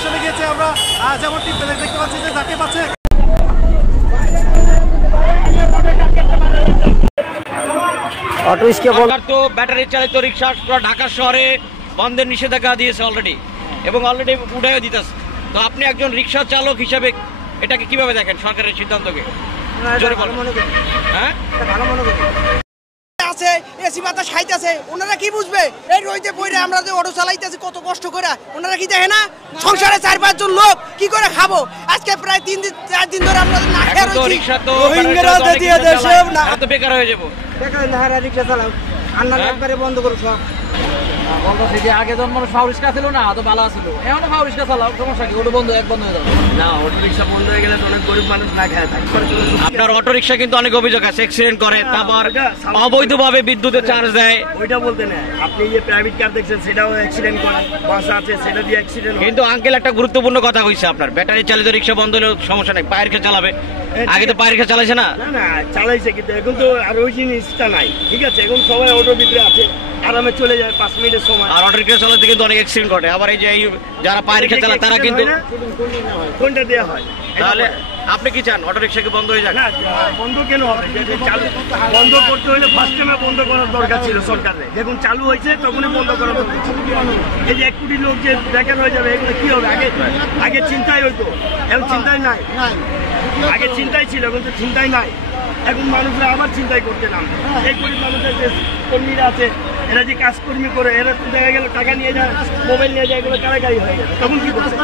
অ্যাকশনে গিয়েছে। আমরা যেমনটি দেখতে পাচ্ছি যে যাকে পাচ্ছে অটো রিক্সা তো ব্যাটারি চালিত রিক্সা ঢাকা শহরে বন্ধের নিষেধাজ্ঞা দিয়েছে অলরেডি এবং অলরেডি উঠাইও দিতেছে। তো আপনি একজন রিক্সা চালক হিসাবে এটাকে কিভাবে দেখেন সরকারের সিদ্ধান্তকে? হ্যাঁ, ভালো মনে করি। আছে এসি বাতাস খাইতেছে, ওনারা কি বুঝবে? এই রইতে পড়ে আমরা যে অটো চালাইতেছি কত কষ্ট করে, ওনারা কি দেখে না? সংসারে 4-5 জন লোক কি করে খাবো? আজকে প্রায় 3-4 দিন ধরে আমরা না খেয়ে রইছি। রিক্সা তো বেকার হয়ে যাবো। বেকার না হারা রিক্সা চালাও, আন্না একবারে বন্ধ করো সব। বলতেছি যে আগে যখন মানুষ ফাউ রিক্সা ছিল না, তো ভালো ছিল। এখনো ফাউ রিক্সা চালাও, সমস্যা কি? ওটা বন্ধ এক বন্ধ হয়ে যাবে না। অটো রিক্সা বন্ধ হয়ে গেলে অনেক গরিব মানুষ না খায় থাকে। আপনার অটো রিক্সা কিন্তু অনেক অভিযোগ আছে, অ্যাক্সিডেন্ট করে, তারপর অবৈধভাবে বিদ্যুতের চার্জ দেয়। ওইটা বলতে না, আপনি যে প্রাইভেট কার দেখছেন সেটাও অ্যাক্সিডেন্ট করে, বাস আছে সেটা দিয়ে অ্যাক্সিডেন্ট। কিন্তু আঙ্কেল একটা গুরুত্বপূর্ণ কথা কইছে, আপনার ব্যাটারি চালিত রিক্সা বন্ধ হলেও সমস্যা নেই, পায়ের রিক্সা চালাবে। আগে তো পায়ের রিক্সা চালাইছে না? না চালাইছে, কিন্তু এখন তো আর ওই জিনিসটা নাই। ঠিক আছে, এখন সবাই অটোর ভিতরে আছে, আরামে চলে যায় 5 মিনিটের সময়। আর অটো রিক্সা চালাতে কিন্তু অনেক অ্যাক্সিডেন্ট ঘটে। আবার এই যে যারা পায়ের রিক্সা চালায় তারা কিন্তু কোনটা দেওয়া হয়। তাহলে আপনি কি চান অটো রিক্সা কি বন্ধ হয়ে যাক? না, বন্ধ কেন হবে? বন্ধ করতে হলে ফার্স্ট টাইমে বন্ধ করার দরকার ছিল সরকারের। যখন চালু হয়েছে তখনই বন্ধ করার দরকার ছিল। এই যে 1 কোটি লোক যে বেকার হয়ে যাবে, এগুলো কি হবে? আগে চিন্তাই হইতো, এখন চিন্তাই নাই। আগে চিন্তাই ছিল, এখন তো চিন্তাই নাই। এখন মানুষরা আবার চিন্তাই করতে নামে। এই গরিব মানুষের যে কর্মীরা আছে, এরা যে কাজকর্মী করে, এরা তো দেখা গেল টাকা নিয়ে যায়, মোবাইল নিয়ে যায়, এগুলো কারাগারি হয়ে যায়। তখন কি করছে?